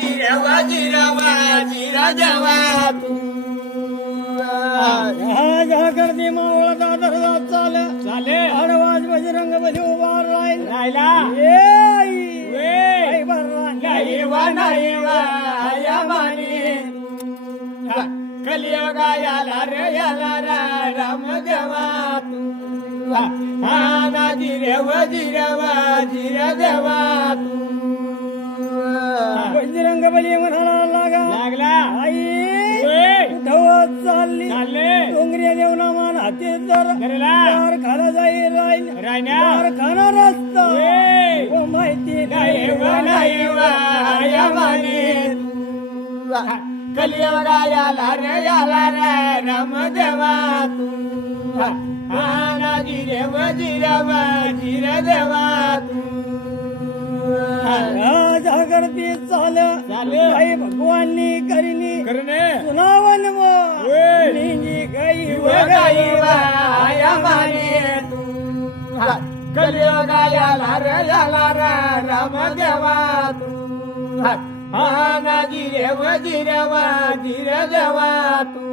जिरवा जिरवा जिरवा तू करते मावळा दादर चाले चाले आडवाज बजरंग बली उभा राहिला नाही वा या मानी कलियुगा याला रे याला राम देवा तू ना जिरवा जिरवा जिरवा तू बजरंग बली म्हणाला लागला आई चालली डोंगरी देवना मान हाती जर खाना जाईल राहिला खाना रस्ता माहिती नाही कलियुगा याला रे राम देवा तू ना जिरवा जिरवा जिरवा तू जागरती चाल आई भगवाननी करिनी सुनावन गाई या माने तू कलियुगा याला रे राम देवा तू ना जिरवा जिरवा जिरवा तू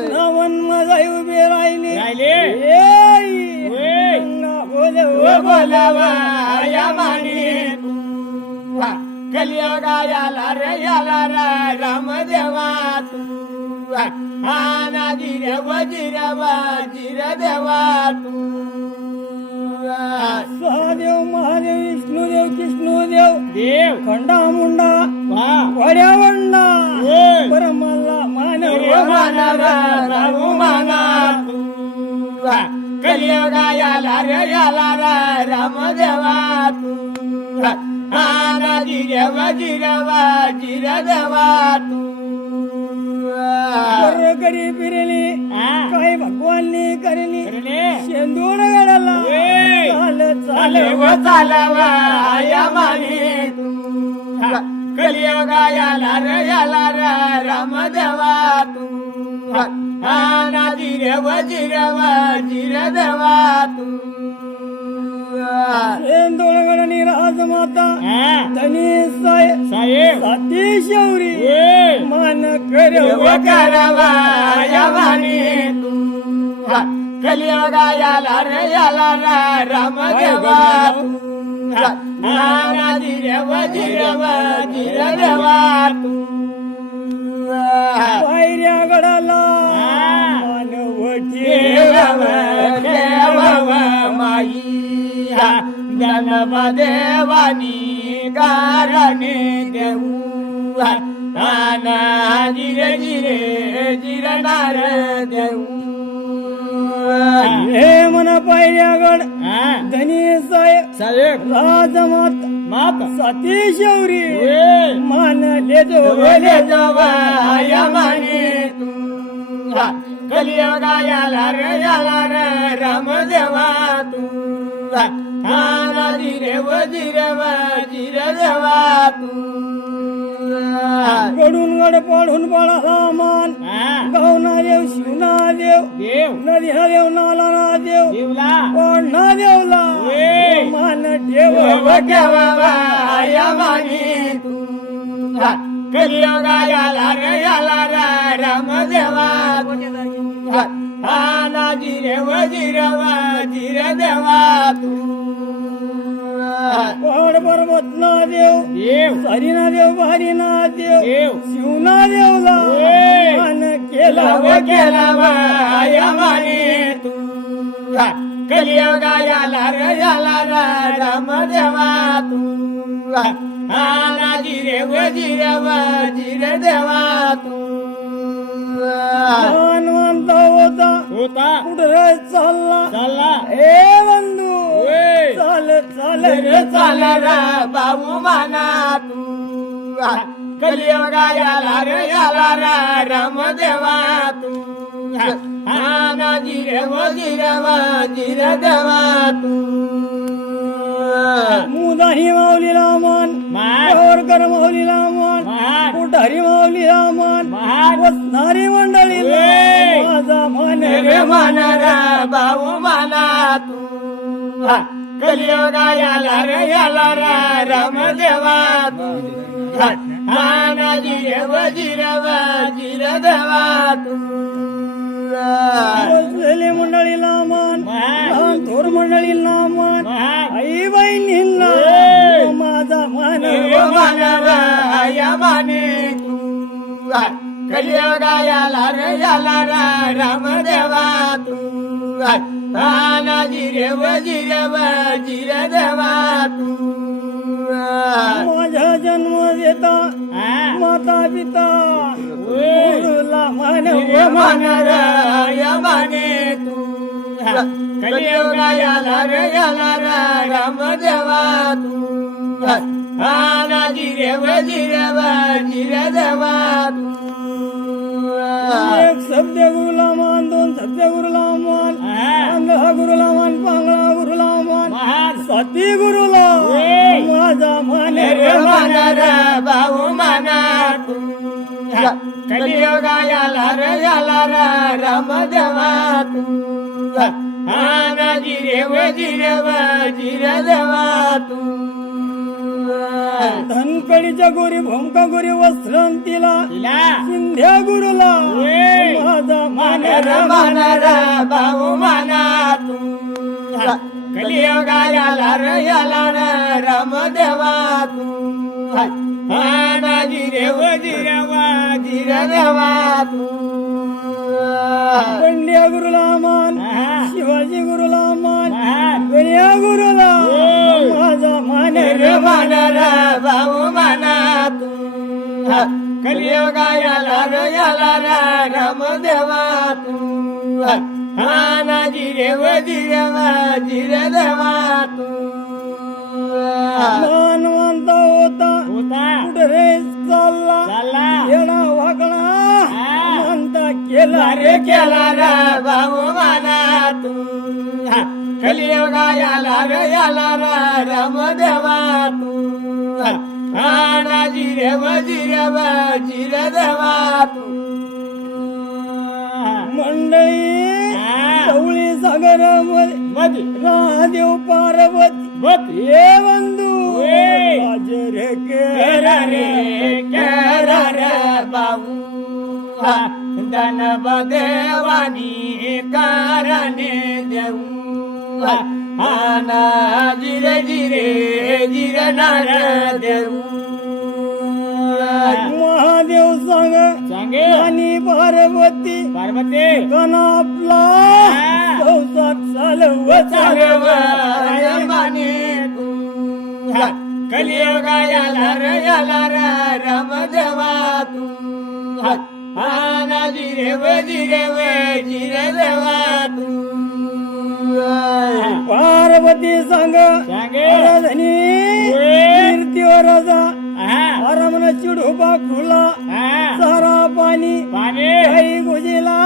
सुनावन मजाई उभे राहिले बोलावा या माने तू कलियुगा याला रे राम देवा तू ना जिरवा जिरवा जिरवा तू महादेव महादेव विष्णुदेव कृष्णदेव देव खंडा मुंडा वड्यावंडा परमल्ला मानव माना तू कलियुगा याला रे राम देवा तू ना जिरवा जिरवा जिरवा तू करी फिरली काही भगवाननी करली शेंदूर गडाला चालवा या माने तू कलियुगा याला रे राम देवा तू ना जिरवा जिरवा जिरवा तू शेंदोळगडनी राजमाता धनी साहेब साती शौरी मान करवा या माने तू कलियुगा याला रे राम देवा तू ना जिरवा जिरवा जिरवा तू पायऱ्या गडाला मानवठी माई जनम देवानी कारणे देऊ नाना जिरे जिरे जिरणार देऊ हे मन पायऱ्यागड धनी साहेब राजमात सती शौरी मान लेजो या माने तू कलियुगा याला रे राम देवा तू ना जिरवा जिरवा जिरवा तू गडून गड पाडून पाडा मान गावना देव शिवना देव नदी ना देव नाला ना देव पडना देवला मान ठेव या माने तू कलियुगा याला रे राम देवा ना जिरवा जिरवा जिरवा तू पहाड पर्वत ना देव हरिना देव भारीना देव शिवना देवला मान केला या माने तू कलियुगा याला रे राम देवा तू ना जिरवा जिरवा जिरवा तू मानवंत होता कुठे चालला हे बंधू चाल बाबू माना तू कलियुगा याला रे राम देवा तू ना जिरवा जिरवा जिरवा तू मुदाही माऊलीला मान गौरकर माऊलीला मान कुठारी माऊलीला मान वसणारी मंडळी माझा मान मान बाबू माना तू कलियुगा याला रे रामदेवा तू नानाजी रे वजीर देवा तू बसलेली मंडळीला मान लहान थोर मंडळीला मान आई बहिणींना माझा मान या माने तू कलियुगायाला रे याला रामदेवा तू नानाजी रे वजीर देवा तू माझा जन्म देता माता पिता गुरुला मान मान या माने तू कलियुगायाला रे याला रामदेवा तू नानाजी रे वजीर देवा तू एक शब्द गुरुला मान दोन शब्द गुरुला मान आंधळा गुरुला मान पांगळा गुरुला मान सती गुरुला माझा मान रे मान भाऊ माना तू कलियुगायाला रे याला रामदेवा तू नानाजी रे वजीर देवा तू धनकडीच्या गोरी भोमका गोरी वस्त्रांतीला सिंध्या गुरुला माझा मान मान भाऊ माना तू कलियुगायाला रे याला रामदेवा तू नानाजी रे वजीर देवा तू पंड्या गुरुला मान शिवाजी गुरुला मान गण्या गुरुला माझा मान रे मान भाऊ माना तू कलियुगायाला रे याला रामदेवा तू नानाजी रे वजीर देवा तू मानवंत होता कुठे रे चालला येणा वागणा म्हणता केला रे केला भाऊ माना तू कलियुगायाला रे याला रामदेवा तू नानाजी रे वजीर देवा तू मंडळी गवळी सागर मध्ये रादेव पार्वती हे बंधू रे केरा रे बाबू धनब देवानी कारणे देऊ जिरे नार देऊ महादेव सांगे आणि पार्वती कनापला संसार चालव माने तू कलियुगायाला रे याला रामदेवा तू नानाजी रे वजीर देवा तू पार्वती सांग धनी कीर्तीवर राजा आरामन चिडूबा खुला सारा पाणी काही गुजीला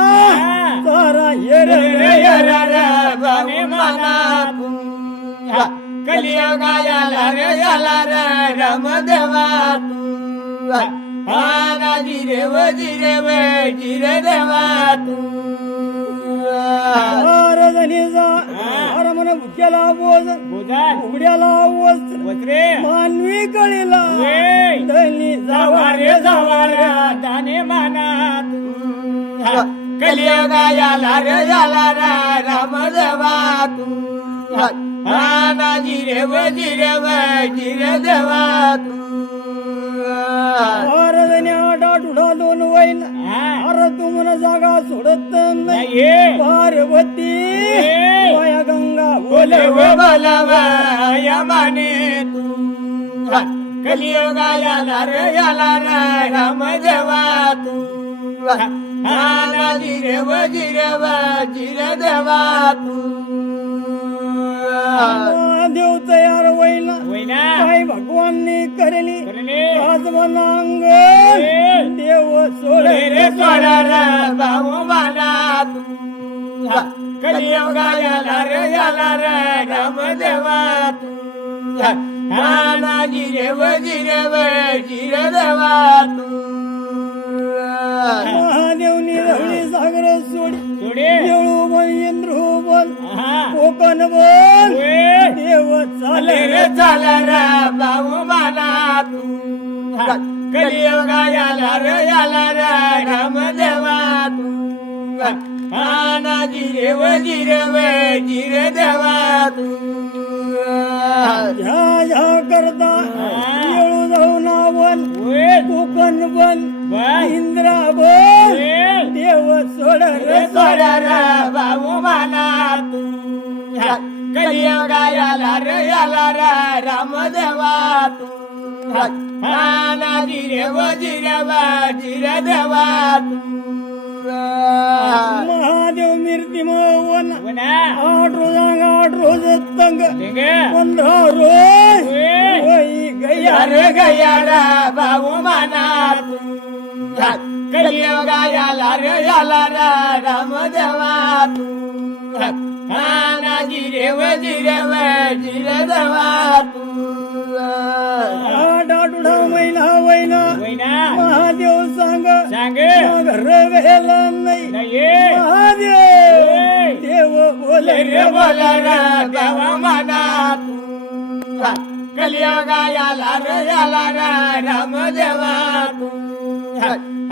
सारा माना तू कलियुगायाला रे याला रामदेवा तू नानाजी रे वजीर देवा तू महाराजांनीचा आरामन भुक्याला बोज उघड्याला वस्त्र मानवी कळीला धनी जावा रे दाने माना तू कलियुगायाला रे याला रामदेवा तू नानाजी रे वजीर देवा तू महाराजांनी आठवडा दोन वैन अरे तुमन जागा सोडत नाही पार्वती वाया गंगा बोले बोलवाया माने तू कलियुगायाला रे याला रामदेवा तू नानाजी रे वजीर देवा तू देव तयार होईना काय भगवाननी करली आज मनांग देव सोडे रे भाऊ माना तू कलियुगायाला रे याला रामदेवा तू नानाजी रे वजीर देवा तू महादेवनी रवळी सागर सोडी येळू बन इंद्रू बन कोकण बन देव चाले चाल रे भाऊ तू कलियुगा याला रे रामदेवा तू आना जिरव जिर देवा तू ह्या ह्या करता येळू जाऊ नावन कोकण बन इंद्रा बन देव सोड रे सोडा बाबू माना तू कलियुगा याला रे रामदेवा तू आना जिरव जिर देवा तू महादेव मिरती मोवन 8 रोज तंग 15 रोज होई गया गया बाबू माना तू कलियुगा याला रामदेवा तू आना जिरव जिर देवा तू 8 महिना वैना महादेव सांग घर वेला नाही महादेव देव बोले रे बोला देवा माना तू कलियुगा याला रामदेवा तू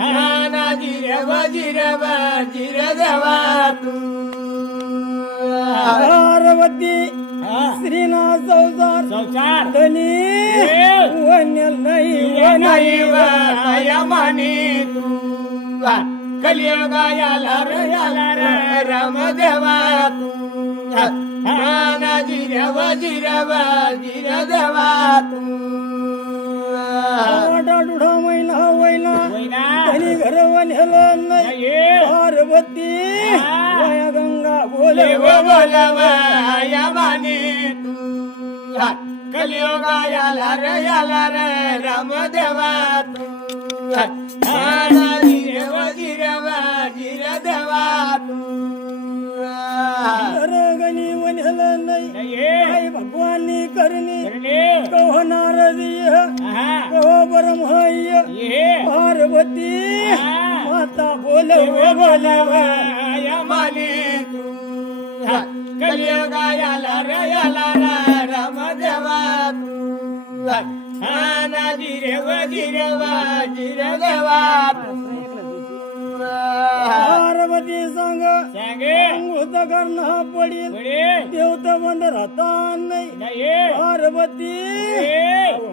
आना जिरव जिर देवा तू पार्वती श्रीनाथ संसार धनी वन्य नाही मानी तू कलियुगा याला रामदेवा तू आना जिरव जिर देवा तू 8 महिना वैना धनी घर वन्यलो नाही पार्वती वया गंगा बोले बोलवया मानी तू कलियुगा याला रामदेवा तू आना जिरव जिर देवा तू रगनी वन्यल नाही भगवानी करणी कहो नारदीय कहो ब्रह्मय पार्वती माता बोलवया मानी तू कलियुगा याला रामदेवा तू आना जिरव जिर देवा तू पार्वती संग अंगुत करणं पडील देवत बंद राहता नाही पार्वती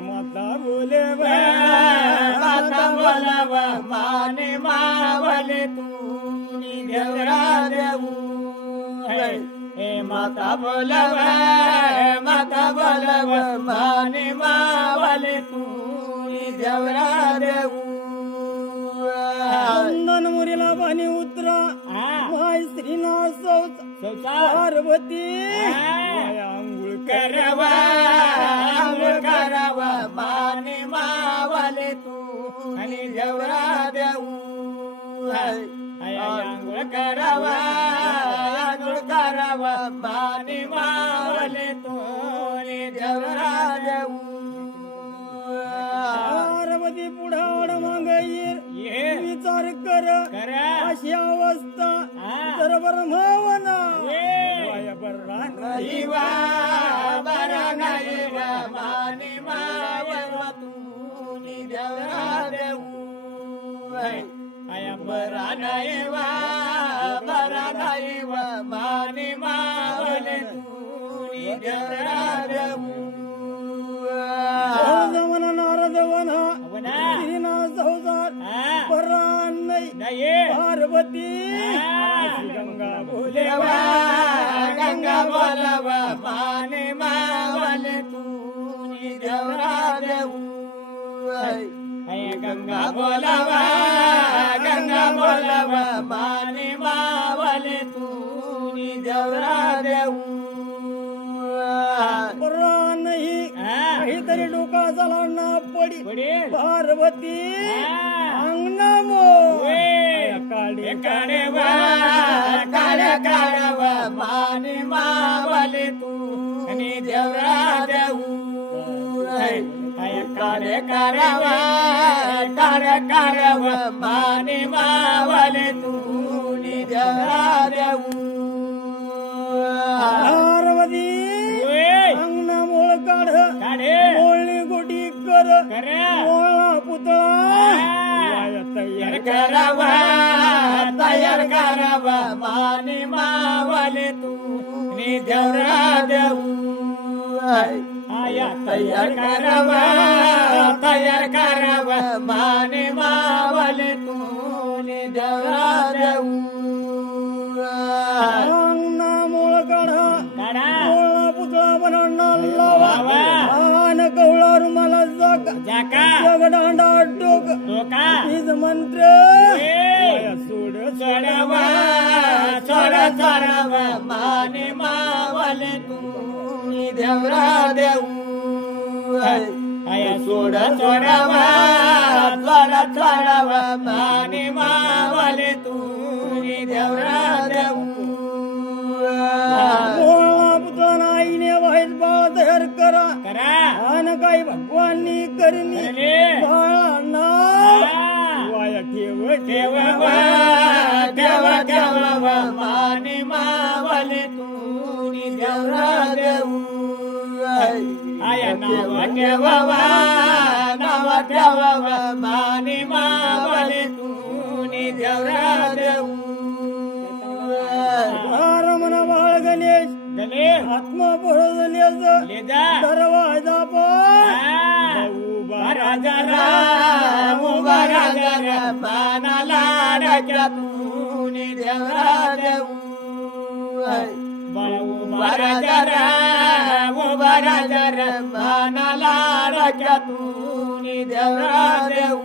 माता बोले माता बोलव माने मावले तू देवरा देऊ हे माता बोलव माने मावले तू देवरा देऊ नंदन मुरीला पाणी उतरा माय श्रीनाथ पार्वती अंघोळ करवा माने मावले तू आणि देवरा देऊ आंघोळ करावा माने मावले तू आणि देवरा देऊ पार्वती पुढावड मागईर विचार कर अशी अवस्था तर ब्रह्मवना बरा नाही माने मावल तू देवरा देऊ बरा नाही माने मावले तू देवरा देऊ जमना नारद वना श्रीनाथ संसार बरा नाही पार्वती गंगा बोलेवा गंगा बोलव माने मावले तू देवरा देऊ गंगा बोलव माने मावले तू देवरा देऊ बरा नाही काहीतरी डोका झाला ना पडी पार्वती अंगना मो काढे काढव माने मावले तू आणि देवरा देऊ काढे कारव माने मावले तू देवरा देऊ पार्वती अंगना मोळ काढ मोळणी गोटी कर वर मोळा पुतळा वाया तयार करावा तयार करावा माने मावले तू नि देवरा देऊ आया तयार करावा माने मावले तू नि देवरा देऊ अंगणा मोळ काढा मोळा पुतळा बनवणार लावा आन कवळा रुमाला जग दांडा डोक तीच मंत्र सोड सोडवा सोडवा माने मावले तू नि देवरा देऊ आया सोडवा माने मावले तू नि देवरा देऊ मोळा पुतळा आईने वाईट बाळ तयार करा आन काही भगवाननी करणी बाळांना वाया ठेवा माने मावले तू नि देवरा देऊ आया नाव ठेवा माने मावले तू नि देवरा देऊ रमण बाळ गणेश आत्मा पोहलेच दरवाजा उभा राजा पानाला राजा तू नि देवरा देऊ उभा राजा पानाला राजा तू नि देवरा देऊ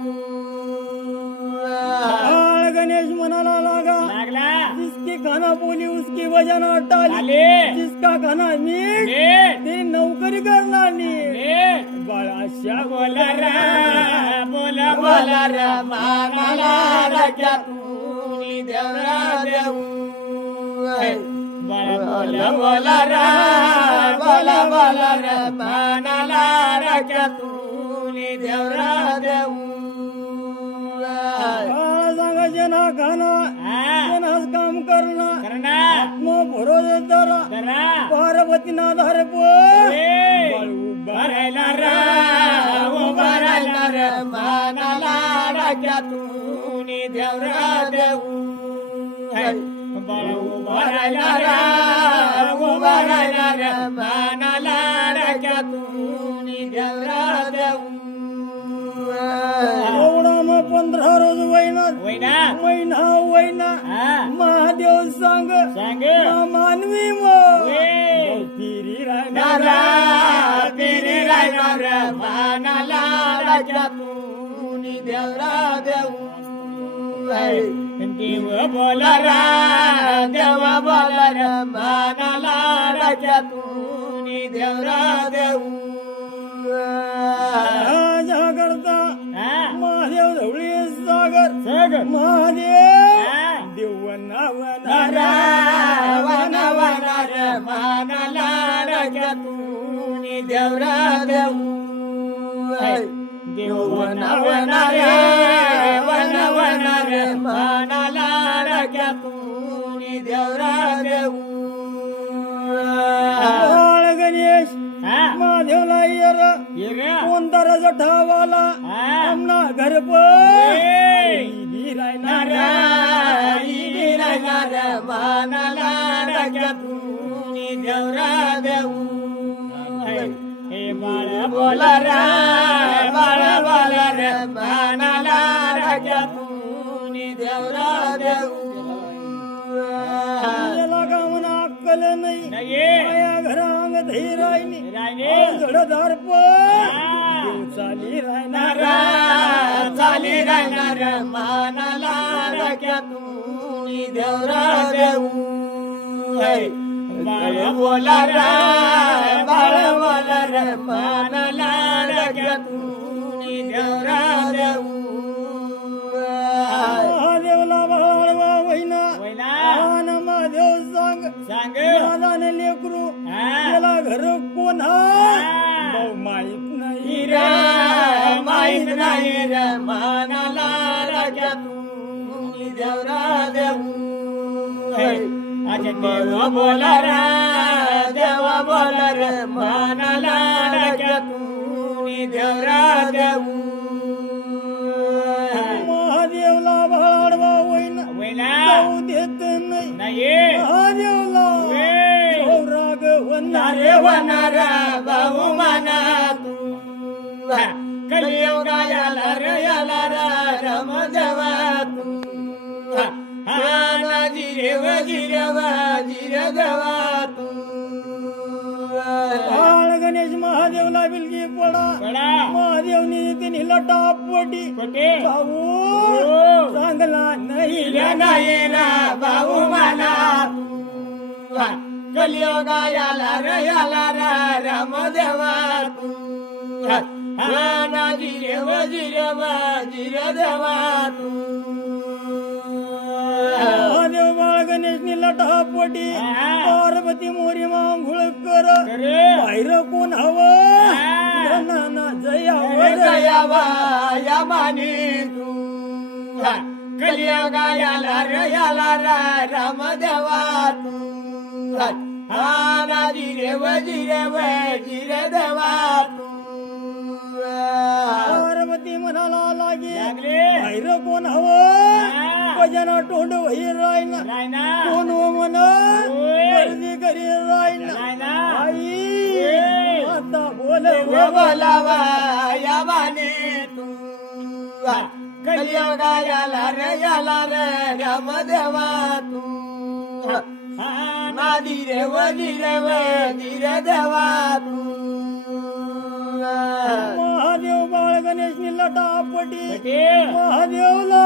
बाळ गणेश म्हणाला लागला जिसकी खाना बोली उसकी वजन टाली जिसका खाना मीठ ते नोकरी करणार बाळ अशा बोला मानाला राजा तू नि देवरा देऊ बोला मानाला राजा तू नि देवरा देऊ सांगा जना खाना जनास काम करना आत्म भरोसे जरा पार्वती ना धारे उभा राहिला मानाला राजा तू नि देवरा देऊ उभा राहिला मानाला राजा तू नि देवरा देऊ एवढा मग 15 रोज महिना महादेव सांग मानवी फिरी राहणार मानाला राजा तू नि देवरा देऊ देव बोला मानाला राजा तू नि देवरा देऊ राजा करता महादेव धवळी सागर महादेव देवनावनार मानाला राजा तू नि देवरा देऊ देवनावनार मानाला राजा तू नि देवरा देऊ बाळ गणेश महादेवला कोणता रजा ठावाला आमना घर राहणार मानाला राजा तू नि देवरा देऊ हे बाळ बोला मानाला राजा तू नि देवरा देऊ म्हणा अक्कल नाही या घरांग धैरायनी झडदार चाली राहणार मानाला राजा तू नि देवरा देऊ बाळ बोला मानाला राजा तू नि देवरा देऊ महादेवला बाळवा वैना महादेव सांग माझाने लेकरू त्याला घर कोण माहित नाही मानाला राजा तू नि देवरा देऊ देव बोला मानाला राजा तू नि देवरा देवनार भाऊ माना तू कलियुगाला रे याला रम देवा तू हा जिरेव देवा तू बाळ गणेश महादेवला बिलगी पडा महादेवनी तिने लटापटी भाऊ चांगला नाही ना भाऊ माना कलियुगाला याला राम देवा तू जिरेव देवा तू महादेव बाळ गणेशनी लटापटी पार्वती मोरी मांघुळ कर बाहेर कोण हवं ना जयावा या माने तू कलियुगाला याला राम देवा तू जिरेव देवा तू पार्वती म्हणाला लागे बाहेर कोण हवं भजना तोंड वही रायना कोण म्हण गर्दी करी रायना आई आता बोलावा या माने तू कलियुगाला याला राम देवा तू जिरेव देवा तू महादेव बाळ गणेशनी लटापटी महादेवला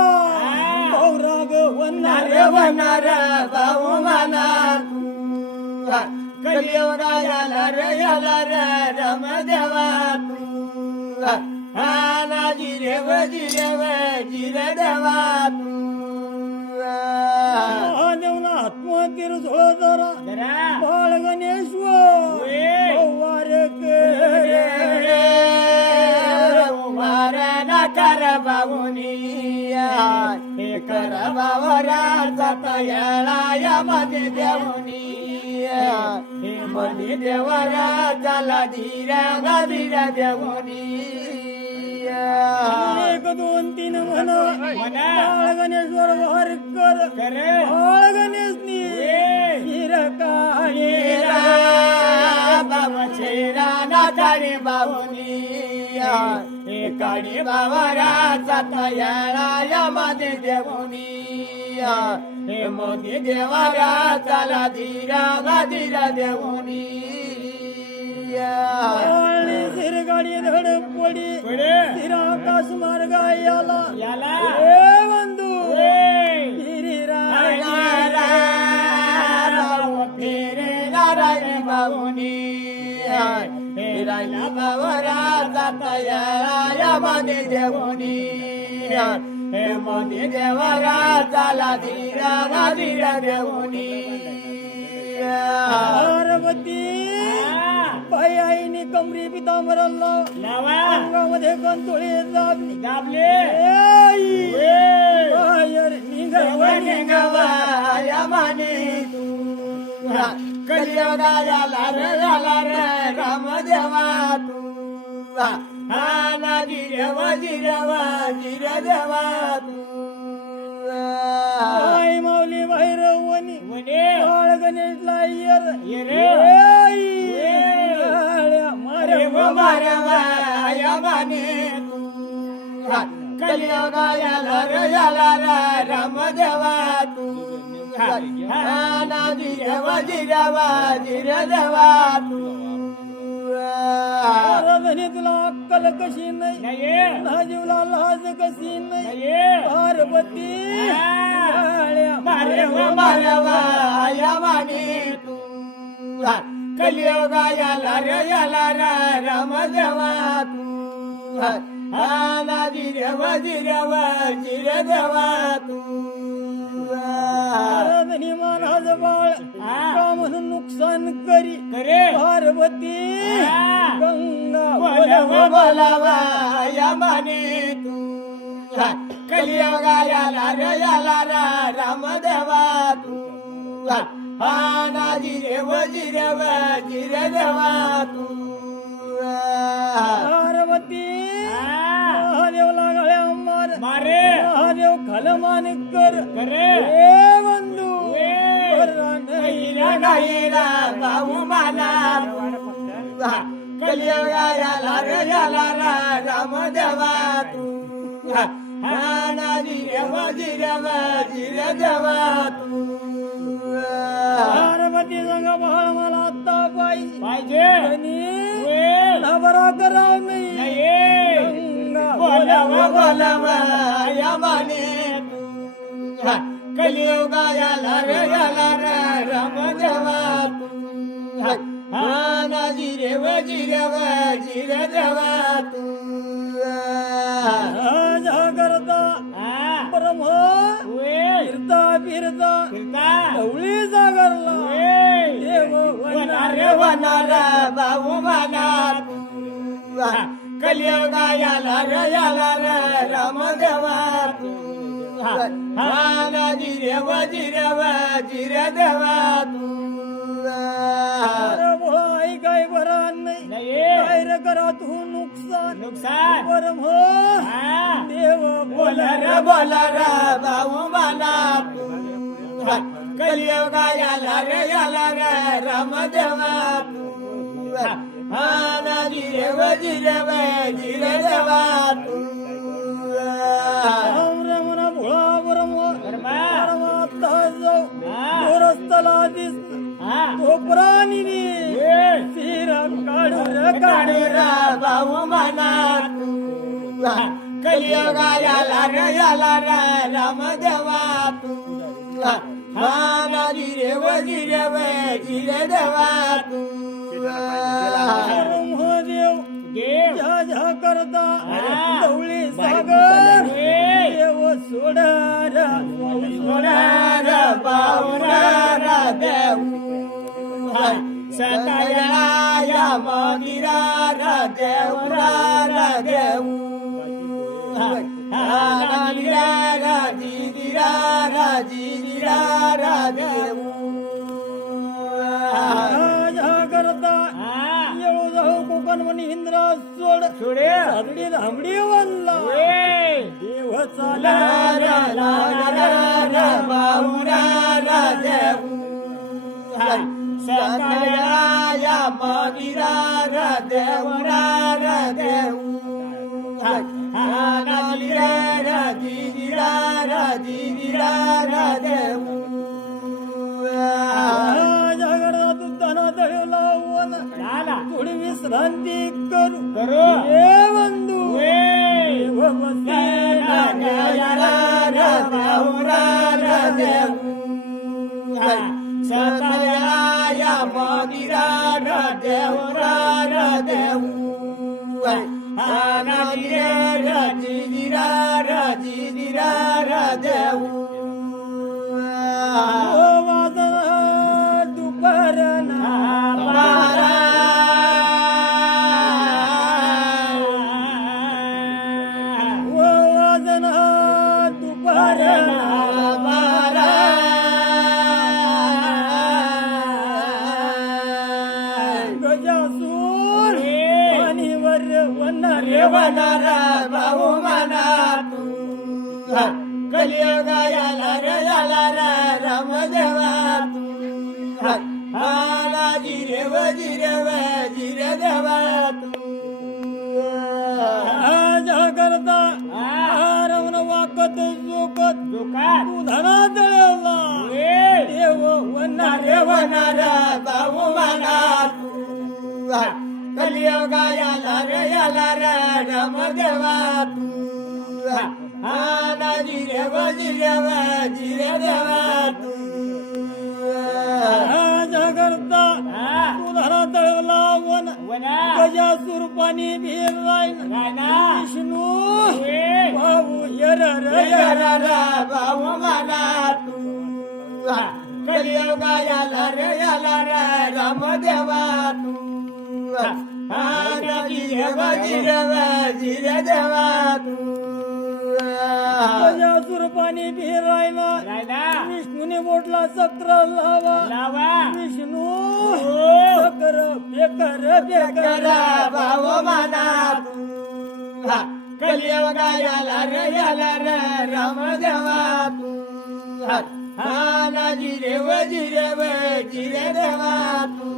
गौराग वनार भाऊ माना तू कलियुगाला याला रम देवा तू जिरेव देवा तू महादेवना आत्महत्या झोळ जरा बाळ गणेश्वर कर बाबुनी हे कर बावराचा तयाळा मध्ये देवनी हे मनी देवरा चला धीरा देवनी एक दोन तीन म्हणा बाळ गणेश्वर वार कर बाळ गणेशनी बाबा शेरा नाचारी बाबुनी हे काळी बावराचा तयाळा मध्ये देवनी हे मोदी देवारा चला धीरा देवनी गाडी धडपडी स्थिर आकाश मार्ग याला हे बंधू फेरे नारायण बाबुनी रायला बावराचा तयाळा मध्ये देवनी हे मोदी देवारा चला धीरा देवनी पार्वती बाई आईने कमरी पितांबराला अंगामध्ये कंतोळी दाबले निघावा या माने तू कलियुगाला राम देवा तू जिरेव देवा तू आई माऊली भैरवणी बाळ गणेशला मारवा या माने तू कलियुगाला राम देवा तू जिरे देवा तू धनी तुला अक्कल कशी नाही ना जीवला लाज कशी नाही पार्वती मारवा या माने तू कलियुगाला राम देवा तू जिरे देवा तू धनी महाराज बाळ का म्हणून नुकसान करी पार्वती गंगा बोलावा या माने तू कलियुगाला राम देवा तू जिरे देवा तू पार्वती महादेवला गळ्या मारे महादेव खलमान कर हे बंधू भाऊ मला कलियुगा याला रे याला राम देवा तू नाजी रे वजीर देवा तू पार्वती संग बहाळ मला आता पाहिजे बरा कराव मी बोलव या बाने कलियुगा याला रे राम देवा तू नाजी रे वजीर देवा तू करता परम फिरता ढवळी जागरला देव वनार बाबू माना कलियुगा याला रे राम देवा तू नाजी रे वजीर देवा तू काय बरा नाही काय रे करा तू नुकसान परम देव बोला रे बाबू माना कलियुगा याला रे राम देवा तू नाजी रे वजीर देवा तू रमण भोळा परम परमात्मा जाऊ रस्त्याला दिस तो प्राणीने शिर काढू बाबू माना कलियुगा याला रे राम देवा तू नाजी रे वजीर देवा तू देव ज्या करता ढवळी सागर देव सोडार बावरार देव सतया मगिरार देवरार देव जिरार देव करता येऊ जाऊ कोकण म्हणी इंद्रा सोडे धामडी वल्ला देव चालार बाहुरार देव सतया मगिरार देवरार देव जिरार देव जागरणा तू धना दळू लावून थोडी विश्रांती करू हे बंधू देव सतया मगिरार देवरार देव जिरार देव दुपार वाजन दुपार गजासूर पाणीवर वनार बाबू माना तू कलियुगा याला रे राम देवा तू नाजी रे वजीर देवा तू करता रमण वाकत जोकत तू धना दळला देव वनार बाबू माना तू कलियुगा याला रे राम देवा तू नाजी रे वजीर देवा तू करता तू धना दळला गजासूर पाणी भीर विष्णू भाऊ यर बाबू माना तू कलियुगा याला रे राम देवा तू नाजी रे वजीर देवा तू गजासूर पाणी भीर विष्णूने बोटला चक्र लावा विष्णू बेकर बाबू माना तू कलियुगा याला रे राम देवा तू नाजी रे वजीर देवा तू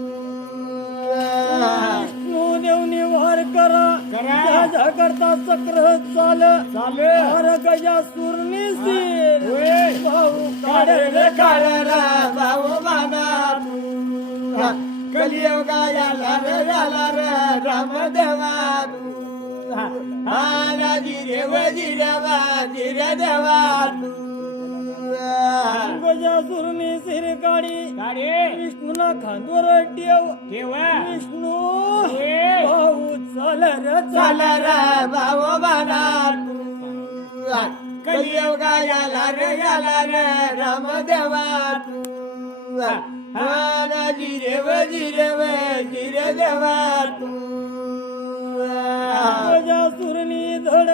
करा त्याच्या करता चक्र चाल हर गजासूर निसीर भाऊ काढले काळरा भाऊ माना कलियुगा याला रे रामदेवा हा जिरेवा देवा गजासूर निसीर काढी विष्णूला खांदवर ठेव विष्णू भाऊ चल रे भाऊ माना कलियुगा याला रे रामदेवा जिरे देवा गजासूरनी धड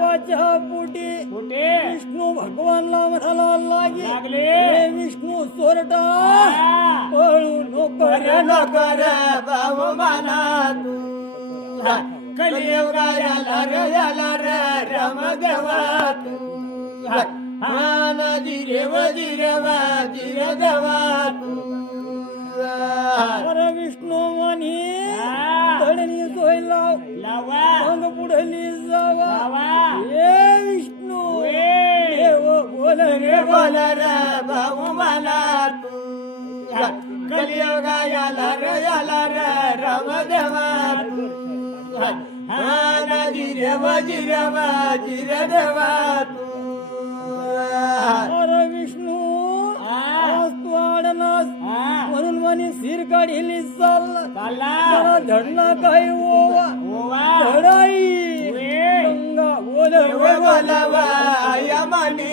वाचा पोटी विष्णू भगवानला म्हणाला लागले हे विष्णू सोरटा पळू नको रे भाऊ माना कलियुगा याला रे रामदेवा जिरे देवा अरे विष्णू म्हणी धडणी सोय लाव पुढली जावा हे विष्णू देव बोल रे भाऊ मला कलियुगा याला रे रामदेवा जिरे देवा अरे विष्णू आज तू आडनास म्हणून म्हणे सिर काढिली चालला धडना काही ओवा धडाई गंगा बोलवा या मानी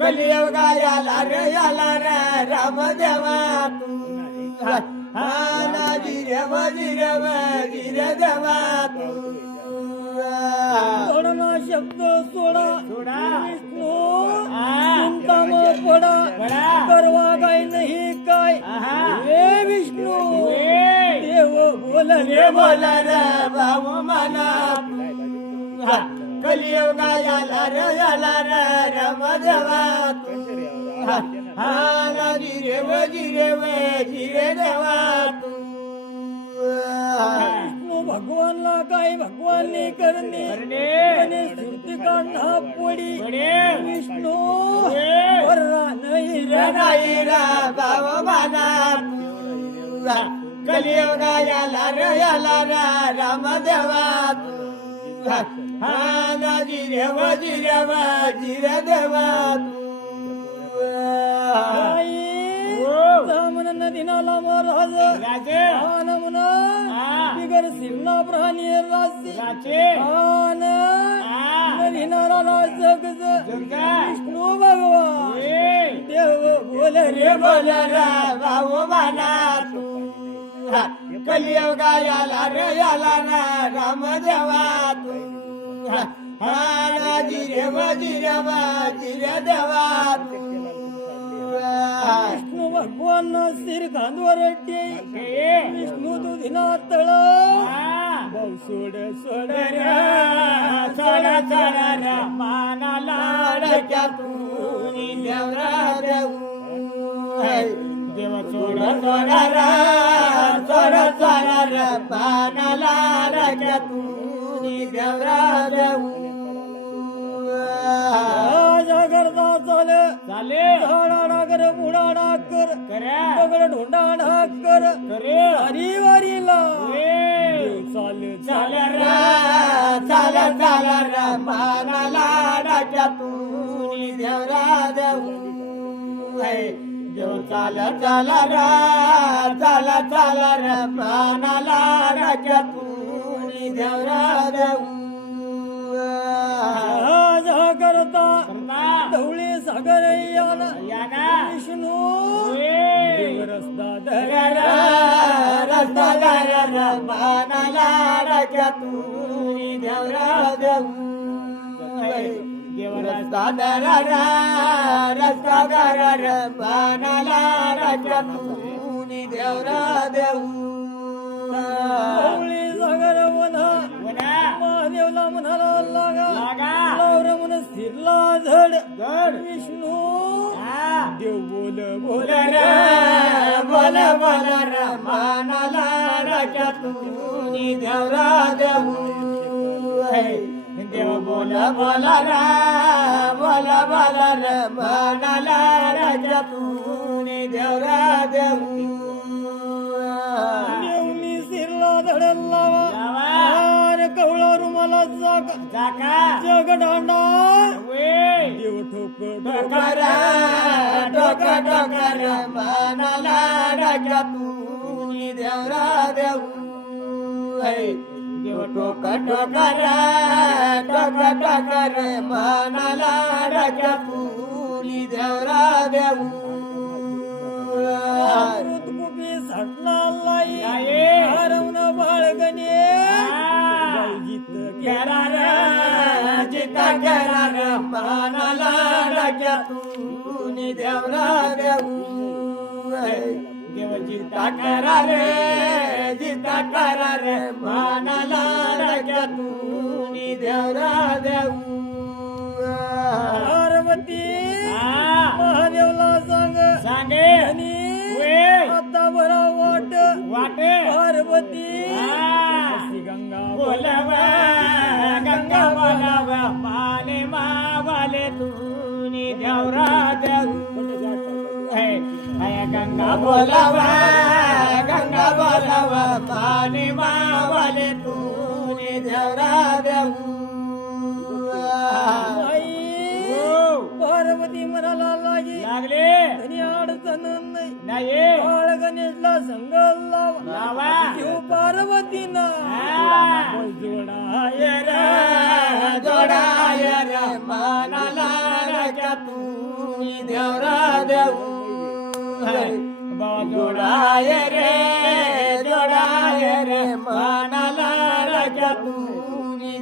कलियुगा याला रे रामदेवा जिरे देवा धडना शब्द सोडा विष्णू चिंताम पडा करवा काय नाही काय हे विष्णू देव बोल रे भाऊ मना कलियुगा याला रे रामदेवा जिरे देवा विष्णू भगवानला काय भगवानने करणे स्तुती काढा पडी विष्णू वर्रा नाही रा भाऊ माना कलियुगा याला रे रामदेवा जिरे देवा नदीनाला महाराज म्हणा बिगर सिमना प्राणी नदीनाला जग विष्णू भगवान देव बोल भाऊ माना कलियुगा याला रे रामदेवा जिरे देवा विष्णू भगवान सिर खांदवर विष्णू दुधिना तळ सोड मानाला देव सोड पानाला देवरा देऊ करता चाले झाडा कर बुडा डाकर दगड ढोंडा ढाकर हरी वारीला चाल पानाला डाक्यातून देवरा देऊ देव चाल पानाला डाक्यातून देवरा देऊ करता धवळी सागर याना विष्णू रस्ता धर पानाला डाक्यातून देवरा देऊ रस्ता धर पानाला डाक्यातून देवरा देऊ सागर म्हणा महादेवला म्हणाला लागा लावरे म्हणून स्थिरला झड विष्णू देव बोल मानाला डाक्यातून देवरा देऊ देव बोला बोला रा बोला बोला रा म्हणाला राजा तू देवरा देऊ देवनी शिरला धडला कवळा रुमाला जग दांडा देव ठोक डोकरा डोका डोकरा म्हणाला राजा तू देवरा देऊ देव टोका टोकरा टोका टोकरा म्हणाला राजा तू देवरा देऊ ऋतुकुपी सटला लाई हरवण बाळगणे करार जिता करार म्हणाला राजा तू देवरा देऊ देव जिता करार म्हणाला राजा तू देवरा देऊ पार्वती महादेवला सांगे आणि आता बरा वाट पार्वती गंगा बोलावा गंगा बोलावा माले मावाले तू देवरा देऊ गंगा बोलावा माले मावाले तू देवरा देऊ पार्वती म्हणाला लागले आणि अडचण नाही बाळ गणेशला संग लावा पार्वतीना जोडाय रे म्हणाला राजा तू देवरा देऊ जोडाय रे म्हणाला राजा तू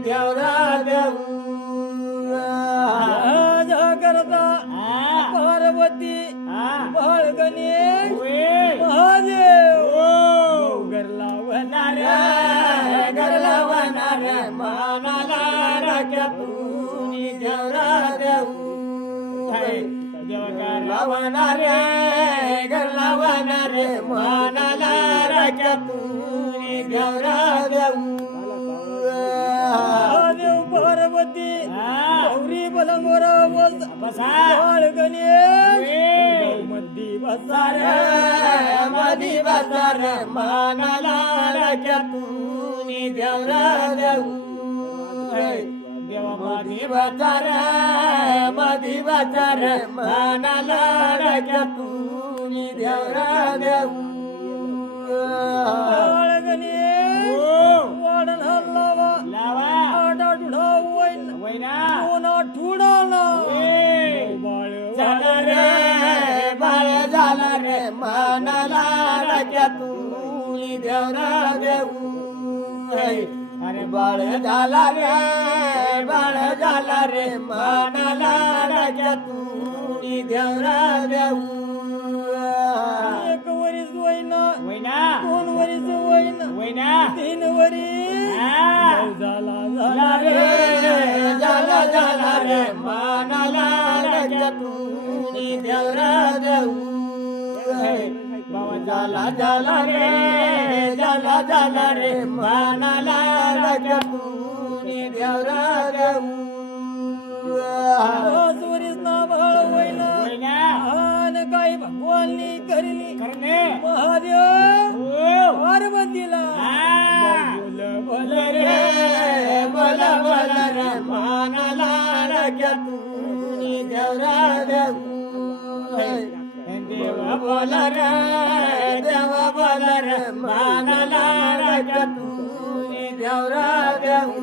देवरा देऊ करता पार्वती बाळ गणेश महादेव गरला वनार म्हणाला राजा तू देवरा देऊ गरला वनार म्हणाला राजा तू देवरा देऊ महादेव पार्वती गौरी बलंगोरा बाळ गणेश मधी बसार म्हणाला राजा तू देवरा देऊ देव मधी बसार म्हणाला राजा तू देवरा देऊ बाळ गणेश वाढन हल्लावा आडा डुढा वैना ठुडाला बाळ झाला रे म्हणाला राजा तू देवरा देऊ अरे बाळ झाला रे म्हणाला राजा तू देवरा देऊ एक वरीस वैना 2 वरीस वैना 3 वरीस झाला रे म्हणाला राजा तू देवरा देऊ बाबा झाला रे म्हणाला राजा तू देवरा देऊ वरीस ना बाळ वैना काही भगवाननी करली महादेव पार्वतीला बोल रे म्हणाला राजा तू देवरा देऊ देवा बोल रे म्हणाला राजा तू देवरा देऊ